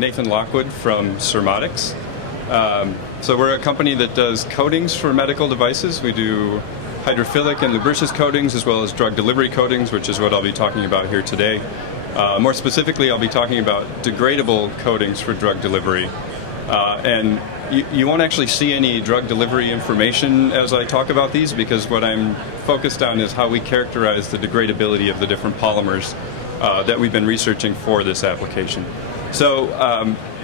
Nathan Lockwood from SurModics. So we're a company that does coatings for medical devices. We do hydrophilic and lubricious coatings as well as drug delivery coatings, which is what I'll be talking about here today. More specifically, I'll be talking about degradable coatings for drug delivery. And you won't actually see any drug delivery information as I talk about these, because what I'm focused on is how we characterize the degradability of the different polymers that we've been researching for this application. So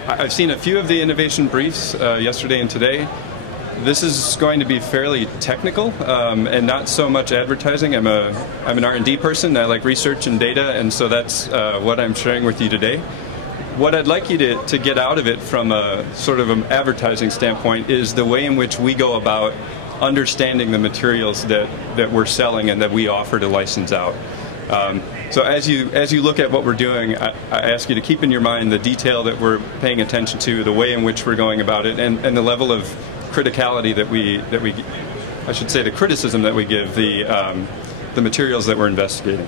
I've seen a few of the innovation briefs yesterday and today. This is going to be fairly technical and not so much advertising. I'm an R&D person. I like research and data, and so that's what I'm sharing with you today. What I'd like you to get out of it from a sort of an advertising standpoint is the way in which we go about understanding the materials that we're selling and that we offer to license out. So as you look at what we're doing, I ask you to keep in your mind the detail that we're paying attention to, the way in which we're going about it, and the level of criticality that we I should say the criticism that we give the materials that we're investigating.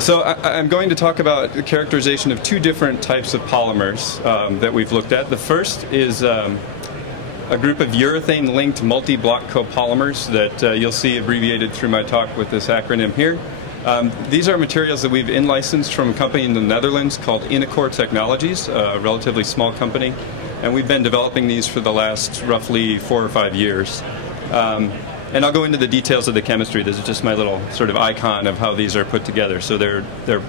So I'm going to talk about the characterization of two different types of polymers that we've looked at. The first is a group of urethane-linked multi-block copolymers that you'll see abbreviated through my talk with this acronym here. These are materials that we've in-licensed from a company in the Netherlands called Inacor Technologies, a relatively small company, and we've been developing these for the last roughly 4 or 5 years. And I'll go into the details of the chemistry. This is just my little sort of icon of how these are put together. So they're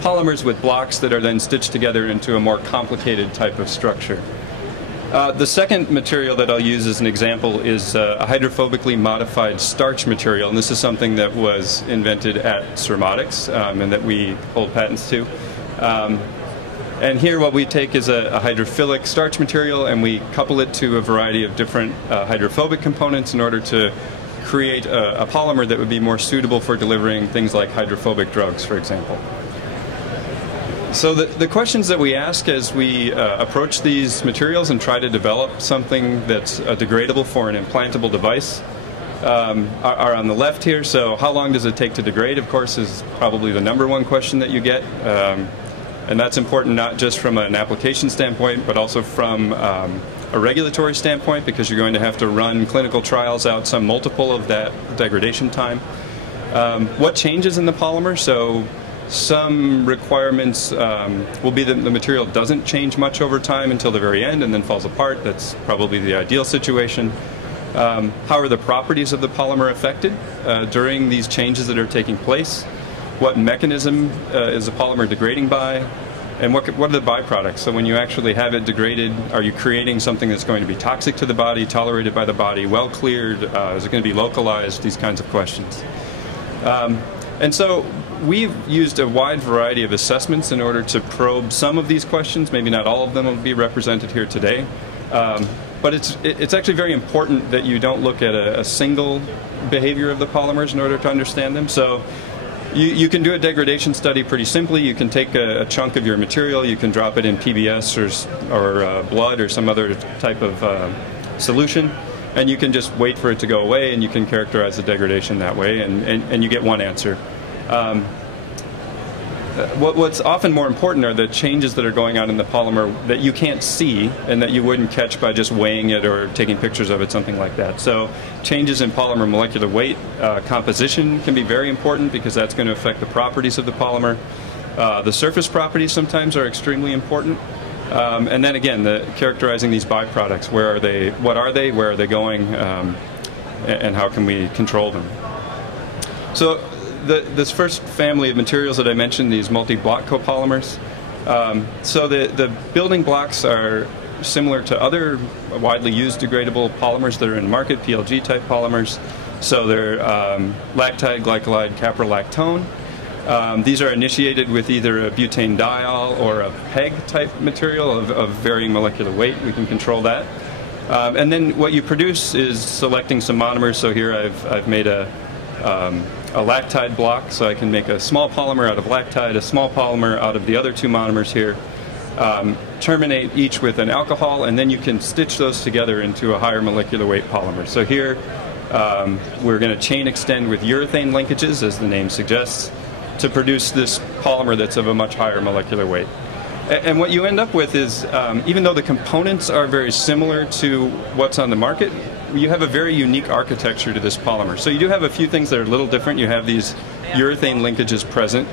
polymers with blocks that are then stitched together into a more complicated type of structure. The second material that I'll use as an example is a hydrophobically modified starch material, and this is something that was invented at SurModics and that we hold patents to. And here what we take is a hydrophilic starch material, and we couple it to a variety of different hydrophobic components in order to create a polymer that would be more suitable for delivering things like hydrophobic drugs, for example. So the questions that we ask as we approach these materials and try to develop something that's degradable for an implantable device are on the left here. So how long does it take to degrade, of course, is probably the #1 question that you get. And that's important not just from an application standpoint, but also from a regulatory standpoint, because you're going to have to run clinical trials out some multiple of that degradation time. What changes in the polymer? So some requirements will be that the material doesn't change much over time until the very end and then falls apart. That's probably the ideal situation. How are the properties of the polymer affected during these changes that are taking place? What mechanism is the polymer degrading by? And what are the byproducts? So when you actually have it degraded, are you creating something that's going to be toxic to the body, tolerated by the body, well cleared? Is it going to be localized? These kinds of questions. And so we've used a wide variety of assessments in order to probe some of these questions. Maybe not all of them will be represented here today. But it's actually very important that you don't look at a single behavior of the polymers in order to understand them. So you can do a degradation study pretty simply. You can take a chunk of your material, you can drop it in PBS or blood or some other type of solution, and you can just wait for it to go away, and you can characterize the degradation that way, and you get one answer. What's often more important are the changes that are going on in the polymer that you can't see and that you wouldn't catch by just weighing it or taking pictures of it, something like that. So changes in polymer molecular weight, composition can be very important because that's going to affect the properties of the polymer. The surface properties sometimes are extremely important. And then again, characterizing these byproducts. Where are they? What are they? Where are they going? And how can we control them? So this first family of materials that I mentioned, these multi-block copolymers, so the building blocks are similar to other widely used degradable polymers that are in the market, PLG type polymers. So they're lactide, glycolide, caprolactone. These are initiated with either a butanediol or a PEG type material of varying molecular weight. We can control that. And then what you produce is selecting some monomers. So here I've made a lactide block, so I can make a small polymer out of lactide, a small polymer out of the other two monomers here, terminate each with an alcohol, and then you can stitch those together into a higher molecular weight polymer. So here we're going to chain extend with urethane linkages, as the name suggests, to produce this polymer that's of a much higher molecular weight. And what you end up with is, even though the components are very similar to what's on the market, you have a very unique architecture to this polymer. So you do have a few things that are a little different. You have these urethane linkages present.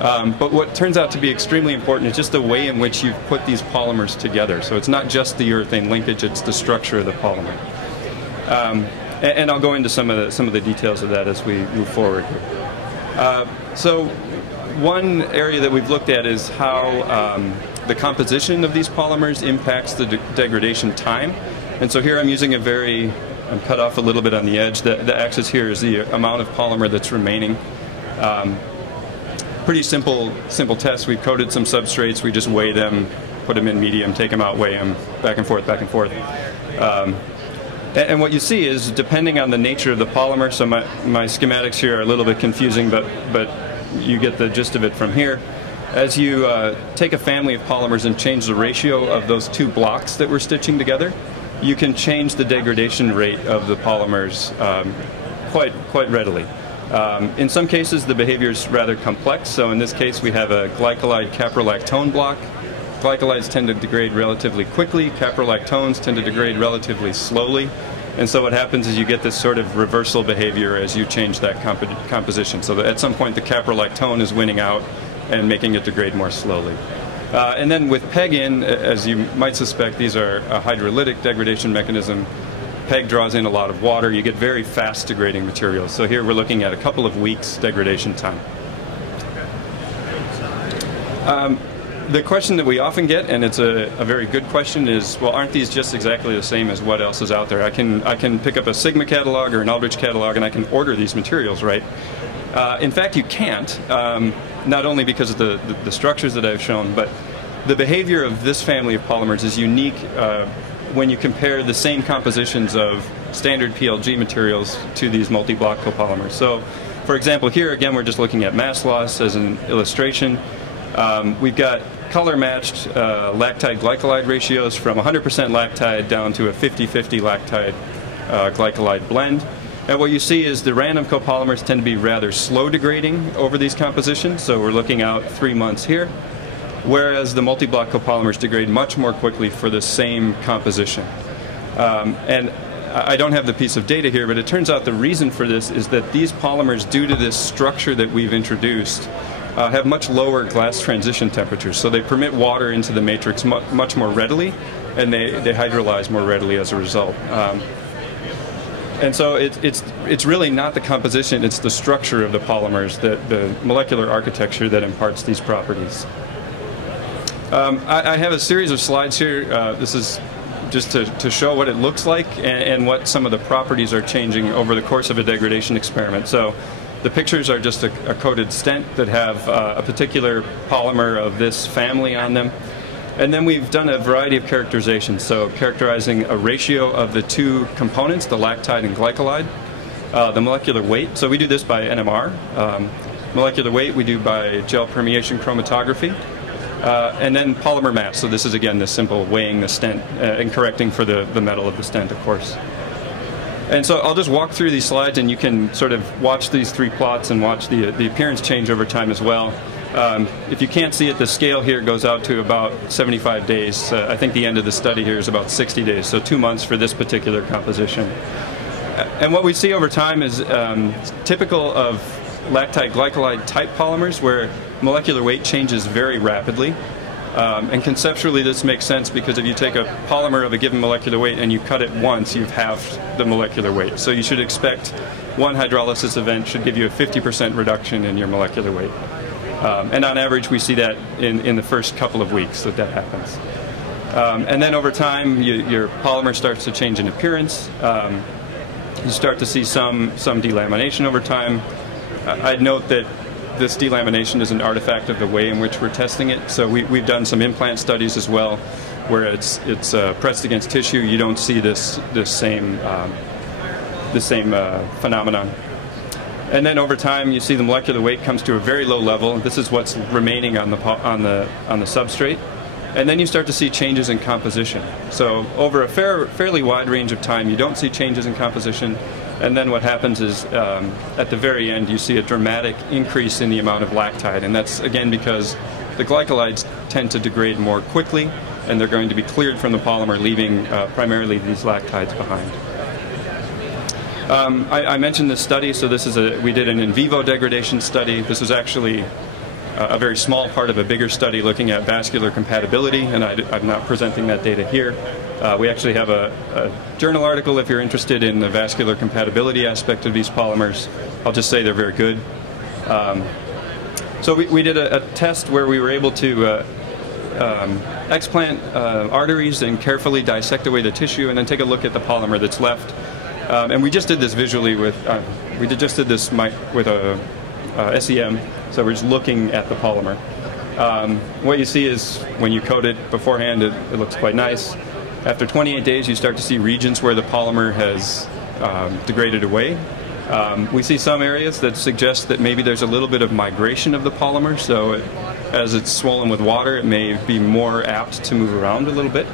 But what turns out to be extremely important is just the way in which you've put these polymers together. So it's not just the urethane linkage, it's the structure of the polymer. And I'll go into some of the details of that as we move forward. So one area that we've looked at is how the composition of these polymers impacts the degradation time. And so here I'm using I'm cut off a little bit on the edge. The axis here is the amount of polymer that's remaining. Pretty simple test. We've coated some substrates. We just weigh them, put them in medium, take them out, weigh them, back and forth, back and forth. And what you see is, depending on the nature of the polymer, so my schematics here are a little bit confusing, but you get the gist of it from here. As you take a family of polymers and change the ratio of those two blocks that we're stitching together, you can change the degradation rate of the polymers quite readily. In some cases, the behavior is rather complex. So in this case, we have a glycolide caprolactone block. Glycolides tend to degrade relatively quickly. Caprolactones tend to degrade relatively slowly. And so what happens is you get this sort of reversal behavior as you change that composition. So that at some point, the caprolactone is winning out and making it degrade more slowly. And then with PEG-in, as you might suspect, these are a hydrolytic degradation mechanism. PEG draws in a lot of water. You get very fast degrading materials. So here we're looking at a couple of weeks degradation time. The question that we often get, and it's a very good question, is, well, aren't these just exactly the same as what else is out there? I can pick up a Sigma catalog or an Aldrich catalog and I can order these materials, right? In fact, you can't, not only because of the structures that I've shown, but the behavior of this family of polymers is unique when you compare the same compositions of standard PLG materials to these multi-block copolymers. So, for example, here again we're just looking at mass loss as an illustration. We've got color-matched lactide-glycolide ratios from 100% lactide down to a 50-50 lactide-glycolide blend. And what you see is the random copolymers tend to be rather slow degrading over these compositions. So we're looking out 3 months here, whereas the multi-block copolymers degrade much more quickly for the same composition. And I don't have the piece of data here, but it turns out the reason for this is that these polymers, due to this structure that we've introduced, have much lower glass transition temperatures. So they permit water into the matrix much more readily, and they hydrolyze more readily as a result. And so it's really not the composition, it's the structure of the polymers, the molecular architecture that imparts these properties. I have a series of slides here. This is just to show what it looks like and what some of the properties are changing over the course of a degradation experiment. So the pictures are just a coated stent that have a particular polymer of this family on them. And then we've done a variety of characterizations, so characterizing a ratio of the two components, the lactide and glycolide, the molecular weight. So we do this by NMR. Molecular weight we do by gel permeation chromatography. And then polymer mass. So this is, again, this simple weighing the stent and correcting for the metal of the stent, of course. And so I'll just walk through these slides, and you can sort of watch these three plots and watch the appearance change over time as well. If you can't see it, the scale here goes out to about 75 days. I think the end of the study here is about 60 days, so 2 months for this particular composition. And what we see over time is typical of lactide-glycolide type polymers, where molecular weight changes very rapidly. And conceptually this makes sense because if you take a polymer of a given molecular weight and you cut it once, you've halved the molecular weight. So you should expect one hydrolysis event should give you a 50% reduction in your molecular weight. And on average we see that in the first couple of weeks that happens. And then over time your polymer starts to change in appearance. You start to see some delamination over time. I'd note that this delamination is an artifact of the way in which we're testing it. So we've done some implant studies as well, where it's pressed against tissue. You don't see this same phenomenon. And then over time, you see the molecular weight comes to a very low level. This is what's remaining on the substrate. And then you start to see changes in composition. So over a fairly wide range of time, you don't see changes in composition. And then what happens is, at the very end, you see a dramatic increase in the amount of lactide. And that's, again, because the glycolides tend to degrade more quickly, and they're going to be cleared from the polymer, leaving primarily these lactides behind. I mentioned this study, so this is we did an in vivo degradation study. This was actually a very small part of a bigger study looking at vascular compatibility, and I'm not presenting that data here. We actually have a journal article if you're interested in the vascular compatibility aspect of these polymers. I'll just say they're very good. So we did a test where we were able to explant arteries and carefully dissect away the tissue and then take a look at the polymer that's left. And we just did this visually with, just did this with a SEM, so we're just looking at the polymer. What you see is when you coat it beforehand, it looks quite nice. After 28 days, you start to see regions where the polymer has degraded away. We see some areas that suggest that maybe there's a little bit of migration of the polymer, so as it's swollen with water, it may be more apt to move around a little bit.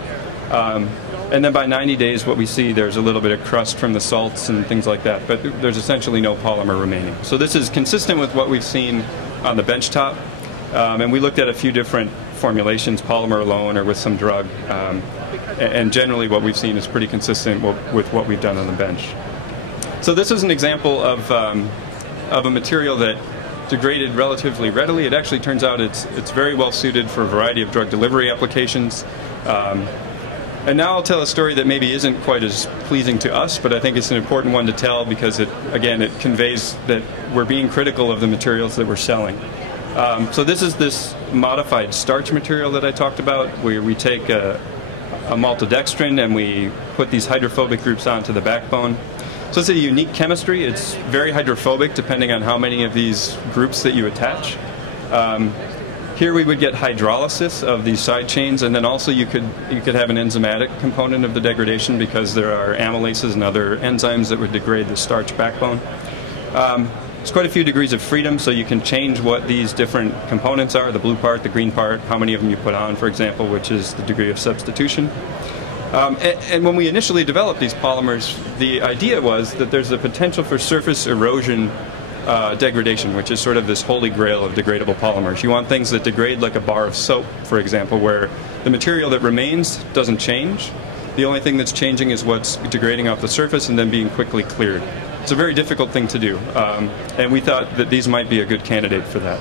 And then by 90 days, what we see, there's a little bit of crust from the salts and things like that, but there's essentially no polymer remaining. So this is consistent with what we've seen on the benchtop, and we looked at a few different formulations, polymer alone or with some drug, and generally what we've seen is pretty consistent with what we've done on the bench. So this is an example of a material that degraded relatively readily. It actually turns out it's very well suited for a variety of drug delivery applications. And now I'll tell a story that maybe isn't quite as pleasing to us, but I think it's an important one to tell because it conveys that we're being critical of the materials that we're selling. So this is this modified starch material that I talked about, where we take a maltodextrin and we put these hydrophobic groups onto the backbone. So it's a unique chemistry. It's very hydrophobic depending on how many of these groups that you attach. Here we would get hydrolysis of these side chains, and then also you could have an enzymatic component of the degradation because there are amylases and other enzymes that would degrade the starch backbone. There's quite a few degrees of freedom, so you can change what these different components are, the blue part, the green part, how many of them you put on, for example, which is the degree of substitution. And when we initially developed these polymers, the idea was that there's a potential for surface erosion degradation, which is sort of this holy grail of degradable polymers. You want things that degrade like a bar of soap, for example, where the material that remains doesn't change. The only thing that's changing is what's degrading off the surface and then being quickly cleared. It's a very difficult thing to do, and we thought that these might be a good candidate for that.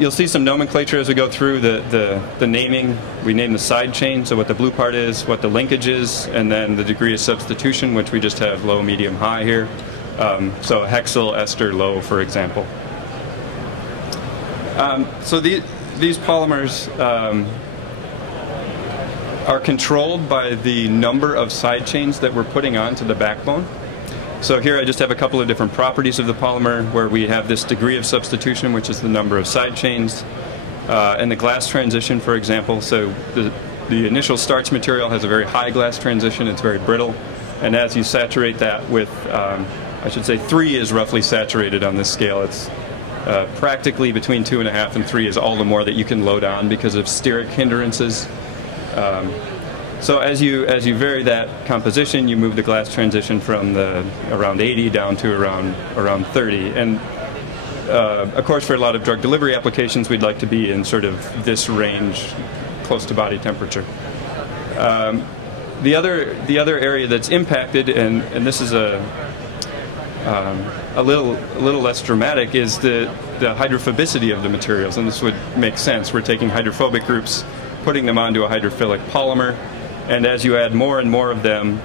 You'll see some nomenclature as we go through the naming. We name the side chain, so what the blue part is, what the linkage is, and then the degree of substitution, which we just have low, medium, high here. So hexyl, ester, low, for example. So these polymers are controlled by the number of side chains that we're putting onto the backbone. So here I just have a couple of different properties of the polymer where we have this degree of substitution, which is the number of side chains, and the glass transition, for example. So the initial starch material has a very high glass transition. It's very brittle, and as you saturate that with I should say 3 is roughly saturated on this scale. It's practically between 2.5 and 3 is all the more that you can load on because of steric hindrances. So as you vary that composition, you move the glass transition from around 80 down to around 30. And of course, for a lot of drug delivery applications, we'd like to be in sort of this range, close to body temperature. The other area that's impacted, and this is a little less dramatic, is the hydrophobicity of the materials, and this would make sense. We're taking hydrophobic groups, putting them onto a hydrophilic polymer, and as you add more and more of them,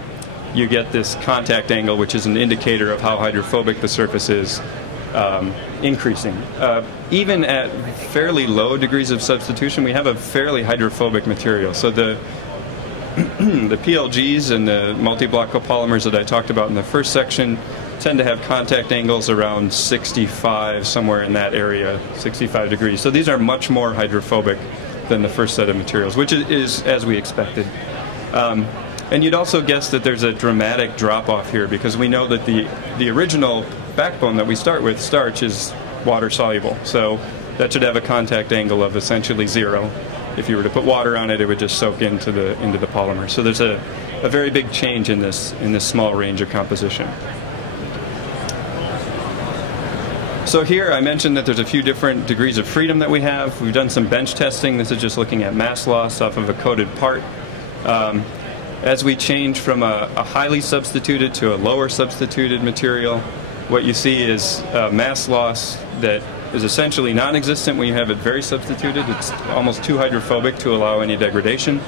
you get this contact angle, which is an indicator of how hydrophobic the surface is, increasing. Even at fairly low degrees of substitution, we have a fairly hydrophobic material. So the PLGs and the multi-block copolymers that I talked about in the first section tend to have contact angles around 65, somewhere in that area, 65 degrees. So these are much more hydrophobic than the first set of materials, which is as we expected. And you'd also guess that there's a dramatic drop-off here because we know that the original backbone that we start with, starch, is water-soluble. So that should have a contact angle of essentially 0. If you were to put water on it, it would just soak into the polymer. So there's a very big change in this small range of composition. So here I mentioned that there's a few different degrees of freedom that we have. We've done some bench testing. This is just looking at mass loss off of a coated part. As we change from a highly substituted to a lower substituted material, what you see is mass loss that is essentially non-existent when you have it very substituted. It's almost too hydrophobic to allow any degradation.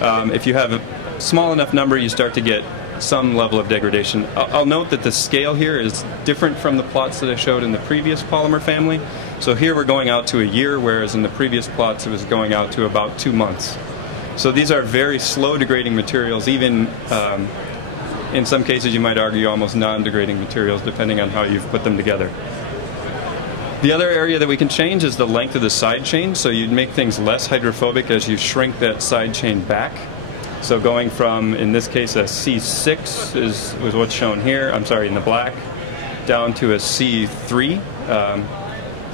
If you have a small enough number, you start to get some level of degradation. I'll note that the scale here is different from the plots that I showed in the previous polymer family. So here we're going out to a year, whereas in the previous plots it was going out to about 2 months. So these are very slow degrading materials, even in some cases you might argue almost non-degrading materials, depending on how you've put them together. The other area that we can change is the length of the side chain. So you'd make things less hydrophobic as you shrink that side chain back. So going from, in this case, a C6 was what's shown here, I'm sorry, in the black, down to a C3.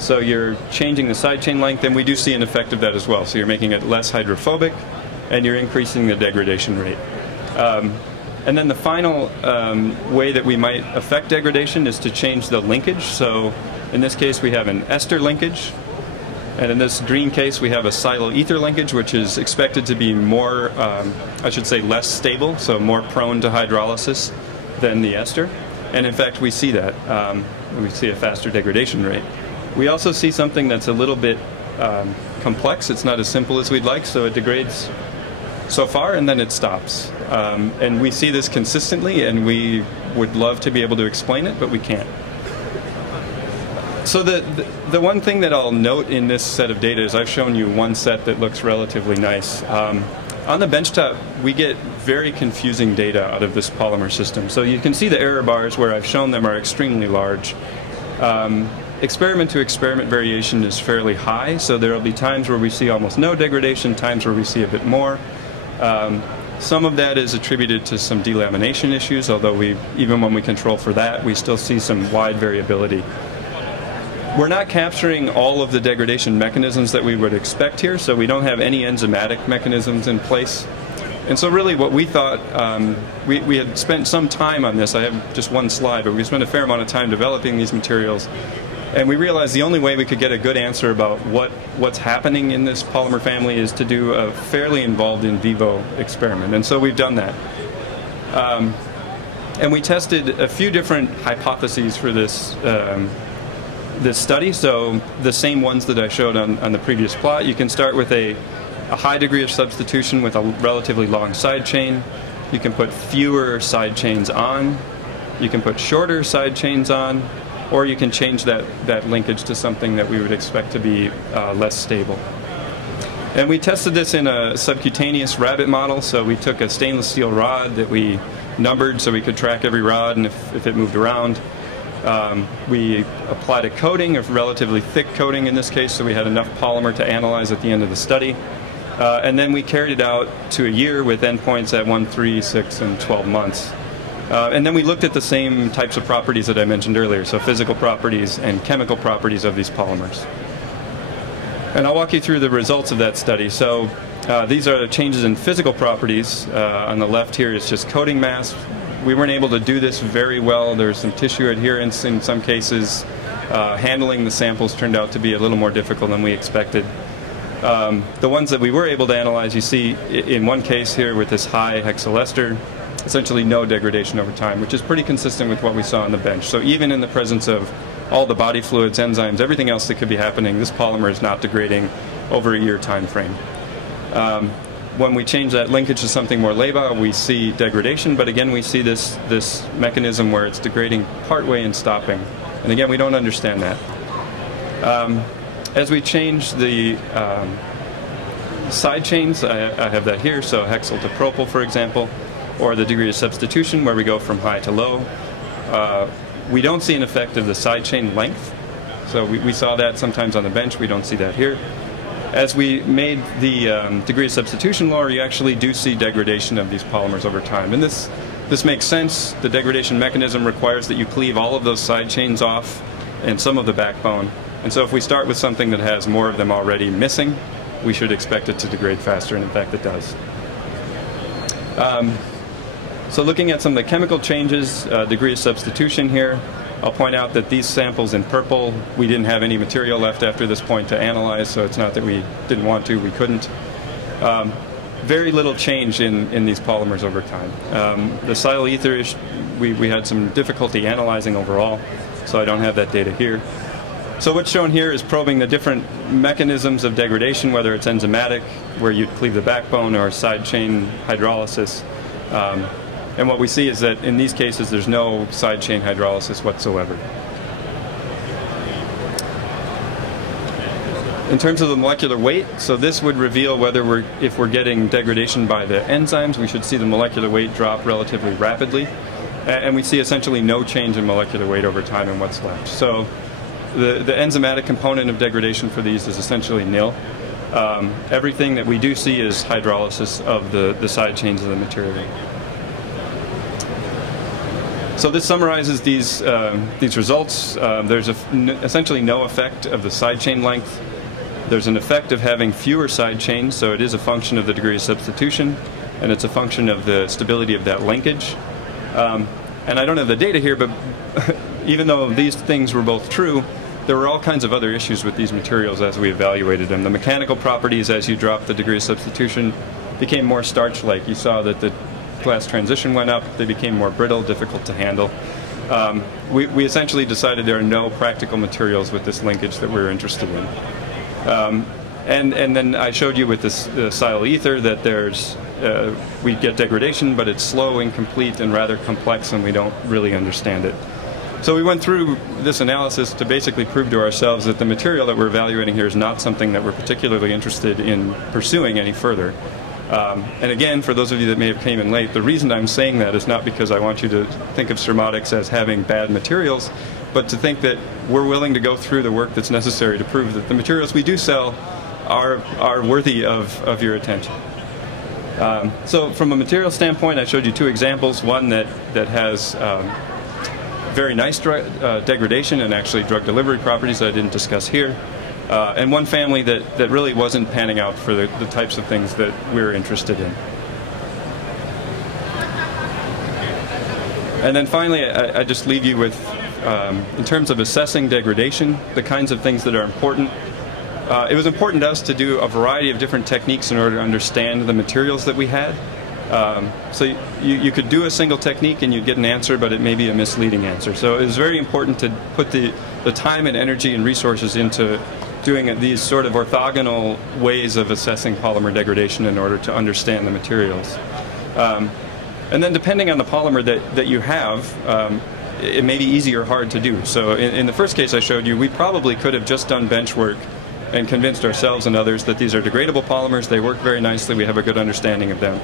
So you're changing the side chain length, and we do see an effect of that as well. So you're making it less hydrophobic, and you're increasing the degradation rate. And then the final way that we might affect degradation is to change the linkage. So in this case, we have an ester linkage. And in this green case, we have a silyl ether linkage, which is expected to be more, I should say, less stable, so more prone to hydrolysis than the ester. And in fact, we see that. We see a faster degradation rate. We also see something that's a little bit complex. It's not as simple as we'd like, so it degrades so far and then it stops. And we see this consistently, and we would love to be able to explain it, but we can't. So the one thing that I'll note in this set of data is I've shown you one set that looks relatively nice. On the benchtop, we get very confusing data out of this polymer system. So you can see the error bars where I've shown them are extremely large. Experiment to experiment variation is fairly high, so there will be times where we see almost no degradation, times where we see a bit more. Some of that is attributed to some delamination issues, although even when we control for that, we still see some wide variability. We're not capturing all of the degradation mechanisms that we would expect here, so we don't have any enzymatic mechanisms in place. And so really what we thought, we had spent some time on this. I have just one slide, but we spent a fair amount of time developing these materials. And we realized the only way we could get a good answer about what's happening in this polymer family is to do a fairly involved in vivo experiment. And so we've done that. And we tested a few different hypotheses for this study, so the same ones that I showed on the previous plot. You can start with a high degree of substitution with a relatively long side chain. You can put fewer side chains on. You can put shorter side chains on, or you can change that linkage to something that we would expect to be less stable. And we tested this in a subcutaneous rabbit model, so we took a stainless steel rod that we numbered so we could track every rod and if it moved around. We applied a coating, a relatively thick coating in this case, so we had enough polymer to analyze at the end of the study. And then we carried it out to a year with endpoints at 1, 3, 6, and 12 months. And then we looked at the same types of properties that I mentioned earlier, so physical properties and chemical properties of these polymers. And I'll walk you through the results of that study. So these are the changes in physical properties. On the left here is just coating mass. We weren't able to do this very well. There's some tissue adherence in some cases. Handling the samples turned out to be a little more difficult than we expected. The ones that we were able to analyze, you see in one case here with this high hexyl ester, essentially no degradation over time, which is pretty consistent with what we saw on the bench. So even in the presence of all the body fluids, enzymes, everything else that could be happening, this polymer is not degrading over a year time frame. When we change that linkage to something more labile, we see degradation, but again we see this mechanism where it's degrading partway and stopping. And again, we don't understand that. As we change the side chains, I have that here, so hexyl to propyl, for example, or the degree of substitution where we go from high to low. We don't see an effect of the side chain length. So we saw that sometimes on the bench. We don't see that here. As we made the degree of substitution lower, you actually do see degradation of these polymers over time. And this makes sense. The degradation mechanism requires that you cleave all of those side chains off and some of the backbone. And so if we start with something that has more of them already missing, we should expect it to degrade faster, and in fact it does. So looking at some of the chemical changes, degree of substitution here, I'll point out that these samples in purple, we didn't have any material left after this point to analyze, so it's not that we didn't want to, we couldn't. Very little change in these polymers over time. The silyl ether, we had some difficulty analyzing overall, so I don't have that data here. So what's shown here is probing the different mechanisms of degradation, whether it's enzymatic, where you'd cleave the backbone, or side chain hydrolysis. And what we see is that in these cases there's no side chain hydrolysis whatsoever. In terms of the molecular weight, so this would reveal whether if we're getting degradation by the enzymes, we should see the molecular weight drop relatively rapidly. And we see essentially no change in molecular weight over time in what's left. So the enzymatic component of degradation for these is essentially nil. Everything that we do see is hydrolysis of the side chains of the material. So this summarizes these results. There's essentially no effect of the side chain length. There's an effect of having fewer side chains, so it is a function of the degree of substitution, and it's a function of the stability of that linkage. And I don't have the data here, but even though these things were both true, there were all kinds of other issues with these materials as we evaluated them. The mechanical properties, as you drop the degree of substitution, became more starch-like. You saw that the glass transition went up, they became more brittle, difficult to handle. We essentially decided there are no practical materials with this linkage that we're interested in. And then I showed you with this silyl ether that we get degradation, but it's slow, incomplete, and rather complex, and we don't really understand it. So we went through this analysis to basically prove to ourselves that the material that we're evaluating here is not something that we're particularly interested in pursuing any further. And again, for those of you that may have came in late, the reason I'm saying that is not because I want you to think of SurModics as having bad materials, but to think that we're willing to go through the work that's necessary to prove that the materials we do sell are worthy of your attention. So from a material standpoint, I showed you two examples. One that has very nice degradation and actually drug delivery properties that I didn't discuss here. And one family that really wasn't panning out for the types of things that we're interested in. And then finally, I just leave you with, in terms of assessing degradation, the kinds of things that are important. It was important to us to do a variety of different techniques in order to understand the materials that we had. So you could do a single technique and you'd get an answer, but it may be a misleading answer. So it was very important to put the time and energy and resources into doing these sort of orthogonal ways of assessing polymer degradation in order to understand the materials. And then depending on the polymer that you have, it may be easy or hard to do. So in the first case I showed you, we probably could have just done bench work and convinced ourselves and others that these are degradable polymers, they work very nicely, we have a good understanding of them.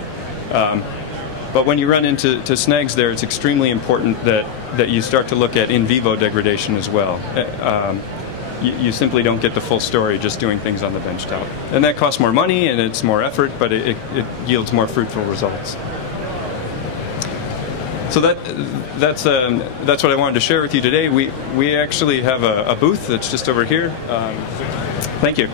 But when you run into snags there, it's extremely important that you start to look at in vivo degradation as well. You simply don't get the full story just doing things on the bench top. And that costs more money and it's more effort, but it yields more fruitful results. So that's what I wanted to share with you today. We actually have a booth that's just over here. Thank you.